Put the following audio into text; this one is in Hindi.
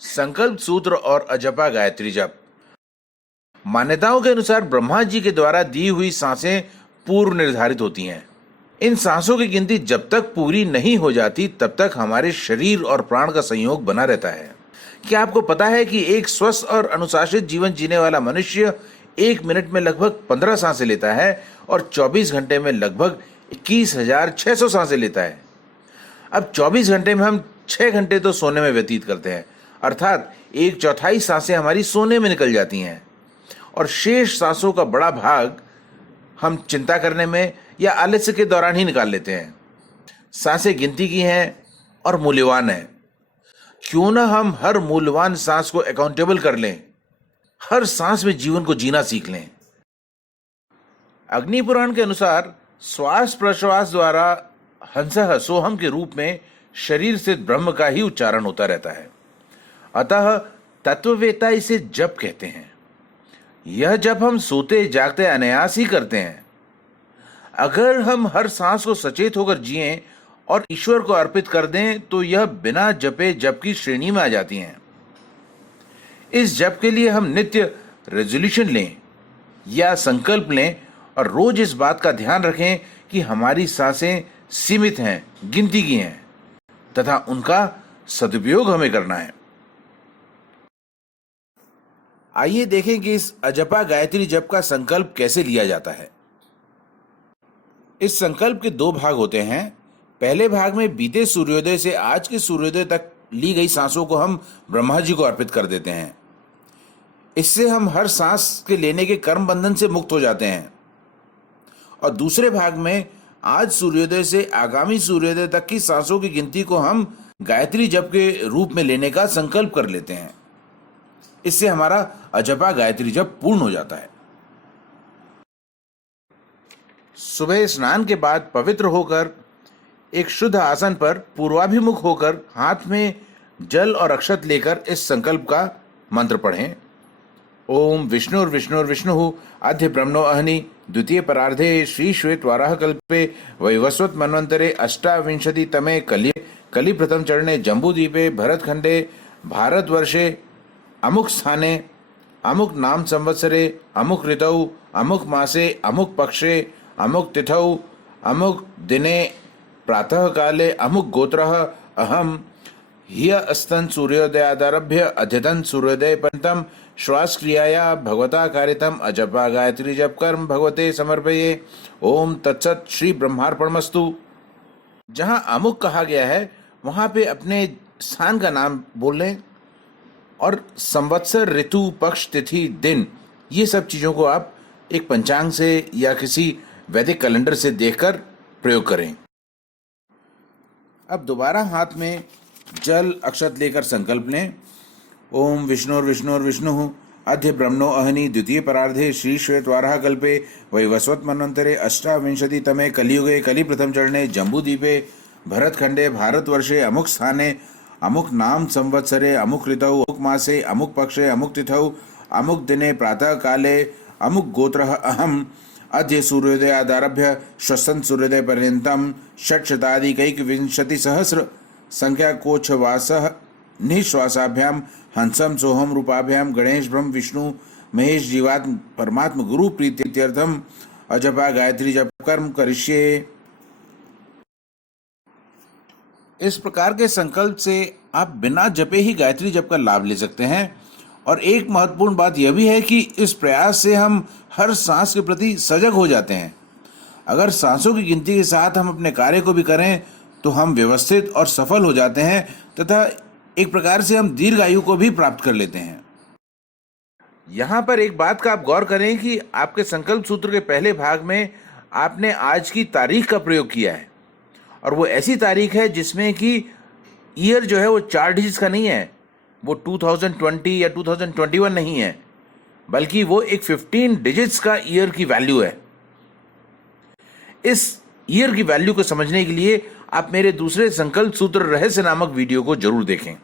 संकल्प सूत्र और अजपा गायत्री जप। मान्यताओं के अनुसार ब्रह्मा जी के द्वारा दी हुई सांसें पूर्व निर्धारित होती हैं। इन सांसों की गिनती जब तक पूरी नहीं हो जाती तब तक हमारे शरीर और प्राण का संयोग बना रहता है। क्या आपको पता है कि एक स्वस्थ और अनुशासित जीवन जीने वाला मनुष्य 1 मिनट में लगभग 15 सांसें लेता है और 24 घंटे में लगभग 21,600 सांसें लेता है। अब 24 घंटे में हम 6 घंटे तो सोने में व्यतीत करते हैं, अर्थात 1/4 सांसें हमारी सोने में निकल जाती हैं और शेष सांसों का बड़ा भाग हम चिंता करने में या आलस्य के दौरान ही निकाल लेते हैं। सांसें गिनती की हैं और मूल्यवान हैं। क्यों ना हम हर मूल्यवान सांस को अकाउंटेबल कर लें, हर सांस में जीवन को जीना सीख लें। अग्नि पुराण के अनुसार श्वास प्रश्वास द्वारा हंसः सोहम के रूप में शरीर से ब्रह्म का ही उच्चारण होता रहता है। अतः तत्ववेता इसे जप कहते हैं। यह जप हम सोते जागते अनायास ही करते हैं। अगर हम हर सांस को सचेत होकर जिएं और ईश्वर को अर्पित कर दें तो यह बिना जपे जप की श्रेणी में आ जाती हैं। इस जप के लिए हम नित्य रेजोल्यूशन लें या संकल्प लें और रोज इस बात का ध्यान रखें कि हमारी सांसें सीमित हैं, गिनती की हैं तथा उनका सदुपयोग हमें करना है। आइए देखें कि इस अजपा गायत्री जप का संकल्प कैसे लिया जाता है। इस संकल्प के 2 भाग होते हैं। पहले भाग में बीते सूर्योदय से आज के सूर्योदय तक ली गई सांसों को हम ब्रह्मा जी को अर्पित कर देते हैं। इससे हम हर सांस के लेने के कर्म बंधन से मुक्त हो जाते हैं। और दूसरे भाग में आज सूर्योदय से आगामी सूर्योदय तक की सांसों की गिनती को हम गायत्री जप के रूप में लेने का संकल्प कर लेते हैं। इससे हमारा अजपा गायत्री जप पूर्ण हो जाता है। सुबह स्नान के बाद पवित्र होकर एक शुद्ध आसन पर पूर्वाभिमुख होकर हाथ में जल और अक्षत लेकर इस संकल्प का मंत्र पढ़ें। ओम विष्णुर्विष्णुर्विष्णुः अद्य ब्रह्मणो अहनि द्वितीय परार्धे श्री श्वेत वाराह कल्पे वैवस्वत मन्वंतरे अष्टाविंशतितमे कलि प्रथम चरणे जम्बूद्वीपे भरतखंडे भारतवर्षे अमुक स्थाने अमुक नाम संवत्सरे अमुक ऋतौ अमुक मासे अमुक पक्षे अमुक तिथौ अमुक दिने प्रातः काले अमुक गोत्रः अहम ह्य अस्तन सूर्योदयादारभ्य अद्यतन सूर्योदय पर्यन्तं श्वास क्रियाया भगवता कारितम अजपा गायत्री जप कर्म भगवते समर्पये। ओम तत्सत श्री ब्रह्मार्पणमस्तु। जहाँ अमुक कहा गया है वहाँ पे अपने स्थान का नाम बोल लें और संवत्सर, ऋतु, पक्ष, तिथि, दिन, ये सब चीज़ों को आप एक पंचांग से या किसी वैदिक कैलेंडर से देखकर प्रयोग करें। अब दोबारा हाथ में जल अक्षत लेकर संकल्प लें। ओम विष्णुर्विष्णुर्विष्णुः अद्य ब्रह्मणो अहनि द्वितीय परार्धे श्री श्वेत वाराह कल्पे वैवस्वत मन्वंतरे अष्टाविंशतितमे कलियुगे कलि प्रथम चरणे जम्बूद्वीपे भरतखंडे भारतवर्षे अमुक स्थाने अमुक नाम संवत्सरे अमुक ऋतौ अमुक मासे अमुक पक्षे अमुक तिथौ अमुक दिने प्रातः काले अमुक गोत्रः अहम अद्य सूर्योदयादारभ्य श्वसन सूर्योदय पर्यन्तं षट्शताधिकैकविंशतिसहस्र संख्याकोच्छवासः निःश्वासाभ्याम हंसम सोहम रूपाभ्याम गणेश ब्रह्म विष्णु महेश जीवात्म परमात्म गुरु प्रीत्यर्थम अजपा गायत्री जप कर्म करिष्ये। इस प्रकार के संकल्प से आप बिना जपे ही गायत्री जप का लाभ ले सकते हैं। और एक महत्वपूर्ण बात यह भी है कि इस प्रयास से हम हर सांस के प्रति सजग हो जाते हैं। अगर सांसों की गिनती के साथ हम अपने कार्य को भी करें तो हम व्यवस्थित और सफल हो जाते हैं तथा एक प्रकार से हम दीर्घायु को भी प्राप्त कर लेते हैं। यहाँ पर एक बात का आप गौर करें कि आपके संकल्प सूत्र के पहले भाग में आपने आज की तारीख का प्रयोग किया है और वो ऐसी तारीख है जिसमें कि ईयर जो है वो 4 डिजिट्स का नहीं है, वो 2020 या 2021 नहीं है, बल्कि वो एक 15 डिजिट्स का ईयर की वैल्यू है। इस ईयर की वैल्यू को समझने के लिए आप मेरे दूसरे संकल्प सूत्र रहस्य नामक वीडियो को जरूर देखें।